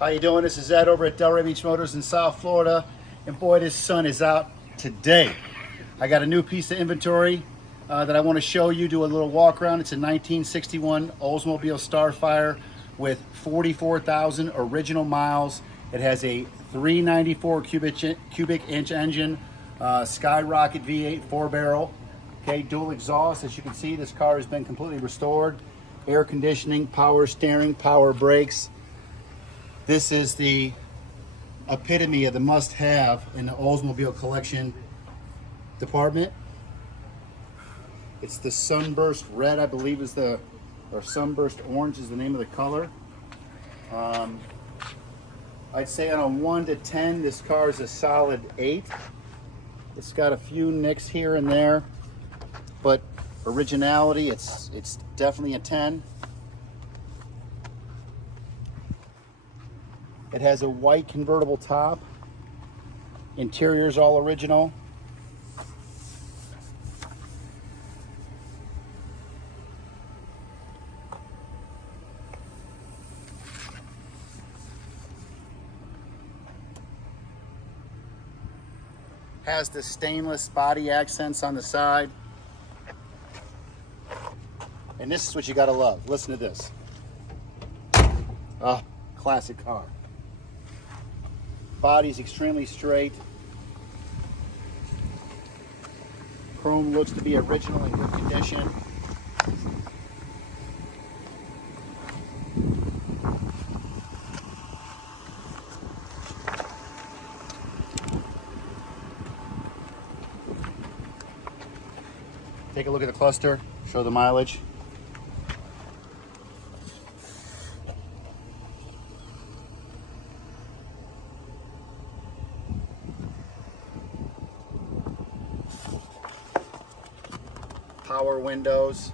How you doing? This is Ed over at Delray Beach Motors in South Florida. And boy, this sun is out today. I got a new piece of inventory that I want to show you, do a little walk around. It's a 1961 Oldsmobile Starfire with 44,000 original miles. It has a 394 cubic inch engine, Skyrocket V8 4-barrel. Okay, dual exhaust. As you can see, this car has been completely restored. Air conditioning, power steering, power brakes. This is the epitome of the must-have in the Oldsmobile collection department. It's the Sunburst Red, I believe is the, or Sunburst Orange is the name of the color. I'd say on a 1 to 10, this car is a solid 8. It's got a few nicks here and there, but originality, it's definitely a 10. It has a white convertible top. Interior's all original. Has the stainless body accents on the side. And this is what you gotta love. Listen to this. Ah, classic car. Body's extremely straight. Chrome looks to be original in good condition. Take a look at the cluster, show the mileage. Power windows.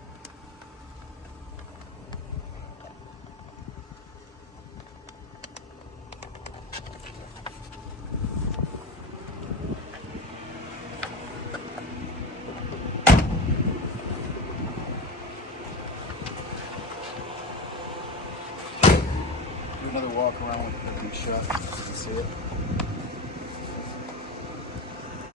Do another walk around with everything shut so you can see it.